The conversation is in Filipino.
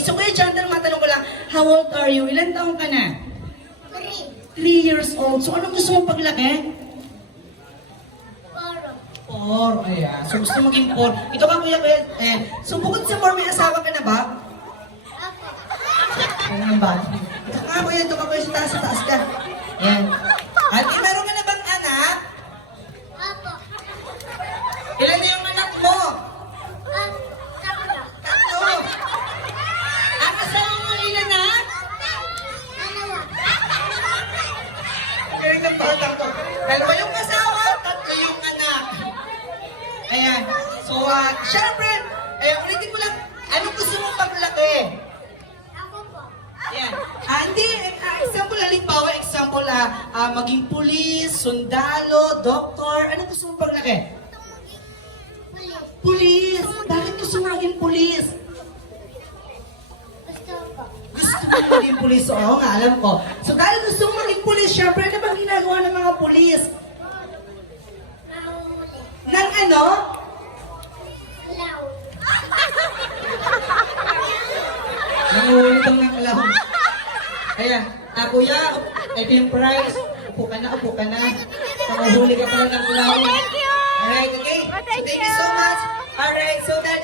so Kuya Chandler, matanong ko lang, how old are you? Ilan taong ka na? 3 years old. So anong gusto mong paglaki? 4. Ayan. So gusto maging 4. Ito ka Kuya Bel. So bukod sa 4, may asawa ka na ba? Ayan ba? Ito ka Kuya, ito ka Kuya, sa taas ka. Ayan. At meron ka na bang anak? Ilan na yung anak mo? 3. Ang asawa mo ilan na? Galing ng bata ko. 2 yung asawa, 3 yung anak. Ayan. So, syempre, ulitin ko lang, anong gusto mong paglaki? Ayan. Hindi, example, halimbawa, maging pulis, sundalo, doktor, anong gusto mong paglaki? Pulis! Bakit gusto mo maging pulis? Gusto mo maging pulis? Oo nga, alam ko. So dahil gusto mo maging pulis, syempre, ano bang ginagawa ng mga pulis? Nang ano? Nanguhuli kang ng clown. Ayan, kuya, ito yung prize. Upo ka na, upo ka na. Nanguhuli ka pala ng clown. Alright, okay? So thank you so much. Alright, so that